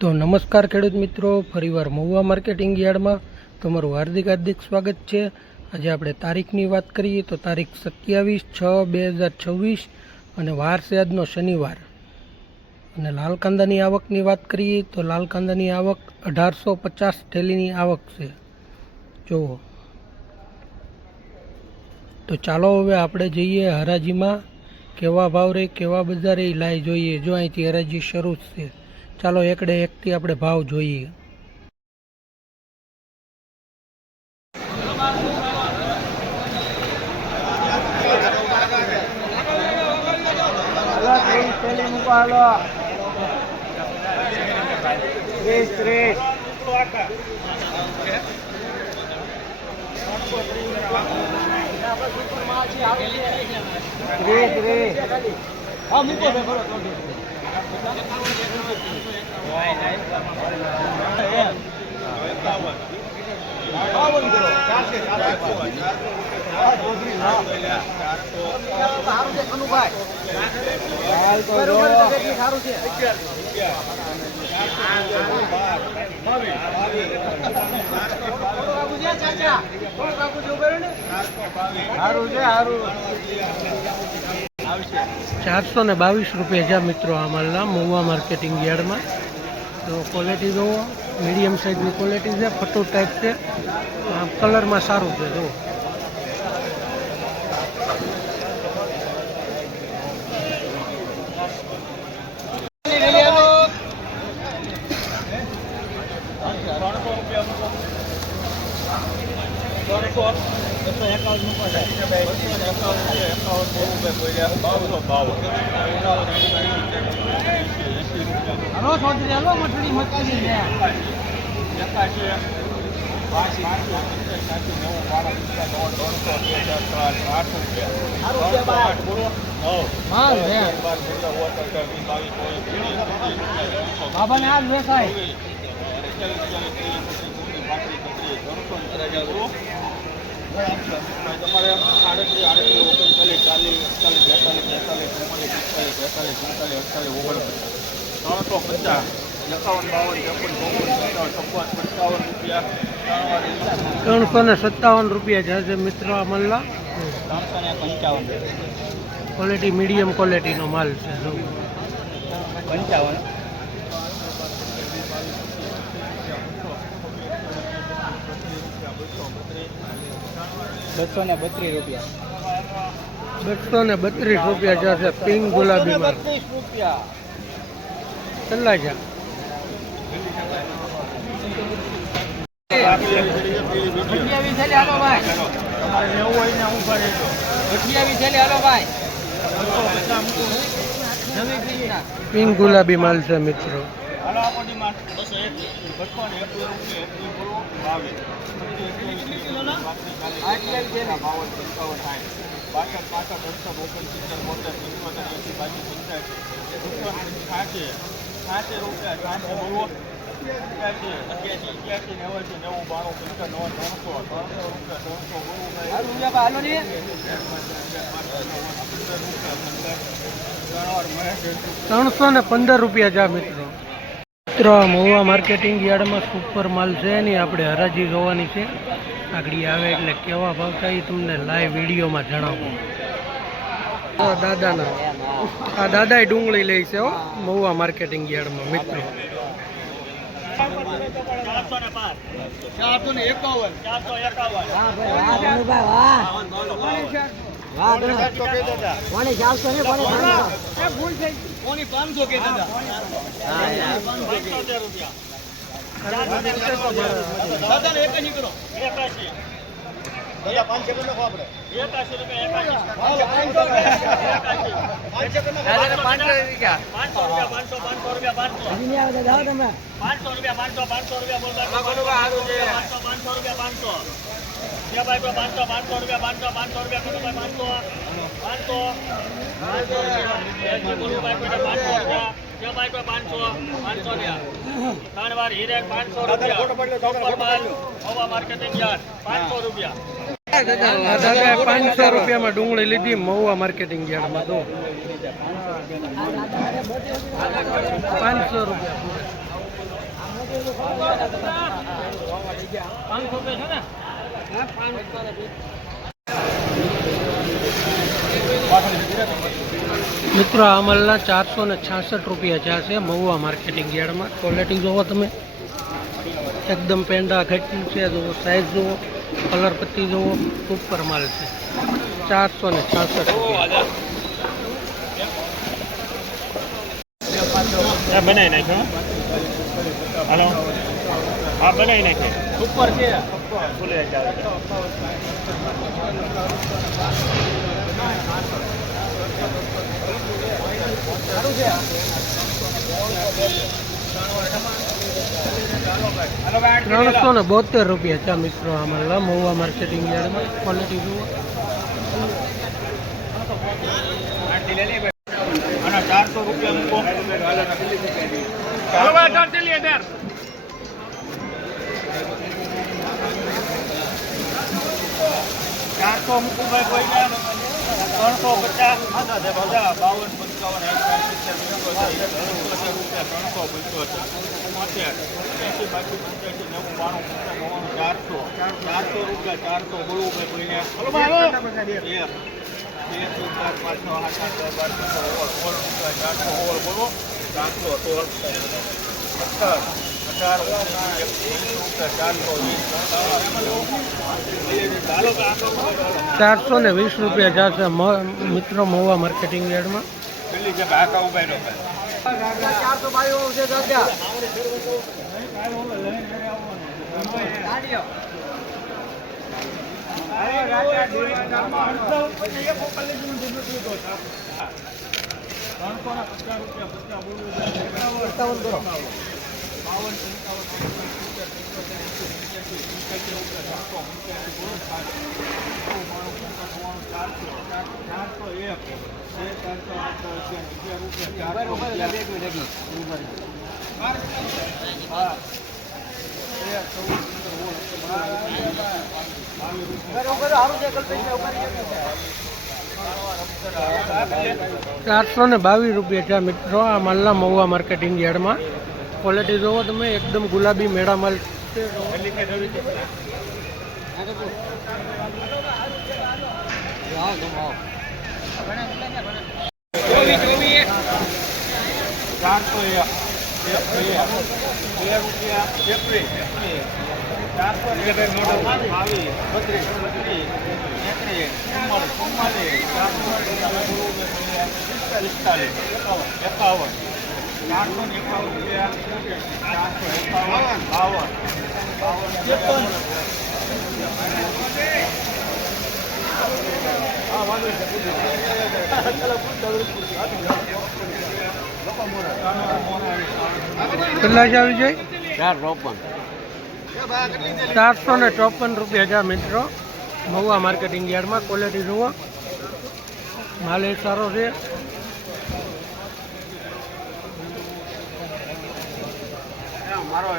તો નમસ્કાર ખેડૂત મિત્રો, ફરીવાર મહુવા માર્કેટિંગ યાર્ડમાં તમારું હાર્દિક સ્વાગત છે। આજે આપણે તારીખની વાત કરીએ તો તારીખ 27/6/2026 અને વાર છે આજનો શનિવાર। અને લાલ કાંદાની આવકની વાત કરીએ તો લાલ કાંદાની આવક 1850 થેલીની આવક છે। જુઓ તો ચાલો હવે આપણે જઈએ હરાજીમાં, કેવા ભાવ રે કેવા બજારે લાઈ જોઈએ। જો અહીંથી હરાજી શરૂ છે, ચાલો એકડે એકથી આપણે ભાવ જોઈએ। ₹422 છે મિત્રો આ માલના મહુવા માર્કેટિંગ યાર્ડમાં। તો ક્વોલિટી જુઓ, મીડિયમ સાઇઝની ક્વોલિટી છે, ફટો ટાઈપ છે, કલરમાં સારું છે। જુઓ ₹357 છે મિત્રો આ માલના। ક્વોલિટી મીડિયમ ક્વોલિટીનો માલ છે। 232 રૂપિયા છે પિંક ગુલાબી માલ। કેટલા છે? પિંક ગુલાબી માલ છે મિત્રો। ₹315 છે મિત્રો। મહુવા માર્કેટિંગ યાર્ડમાં સુપર માલ છે, એની આપણે હરાજી જોવાની છે। આગળ આવે એટલે કેવા ભાવ થાય તમને લાઈવ વિડીયોમાં જણાવું। દાદાના આ દાદાએ ડુંગળી લે છે હો મહુવા માર્કેટિંગ યાર્ડમાં મિત્રો। 500 રૂપિયામાં ડુંગળી લીધી મહુવા માર્કેટિંગ યાર્ડમાં। તો 500 રૂપિયા। મિત્રો આ માલના 466 રૂપિયા ચા છે મહુવા માર્કેટિંગ યાર્ડમાં. ક્વોલિટી જોવો તમે, એકદમ પેંડા ઘટ્યું છે. જુઓ સાઈઝ જુઓ, કલર પટ્ટી જુઓ, સુપર માલ છે. 466 રૂપિયા. બનાવી નાખ્યો. હાલો, હા બનાવી નાખે. સુપર છે. ફૂલે ચાલે. 372 રૂપિયા ચા મિત્રો આમાં મહુવા માર્કેટિંગ યાર્ડમાં. ક્વોલિટી જુઓ. 400 રૂપિયા મૂકો. ચાલો ભાઈ 400 લે યાર. 400 મૂકો ભાઈ કોઈ ના. 350 બધા 420 રૂપિયા જાશે મિત્રો મહુવા માર્કેટિંગ યાર્ડમાં. ₹422 છે મિત્રો આ માલના મહુવા માર્કેટિંગ યાર્ડમાં. ક્વોલિટી જોવો તમે, એકદમ ગુલાબી મેળા માલ છે. 454 રૂપિયા છે મિત્રો મહુવા માર્કેટિંગ યાર્ડમાં. ક્વોલિટી જુઓ, માલ એ સારો છે. મારો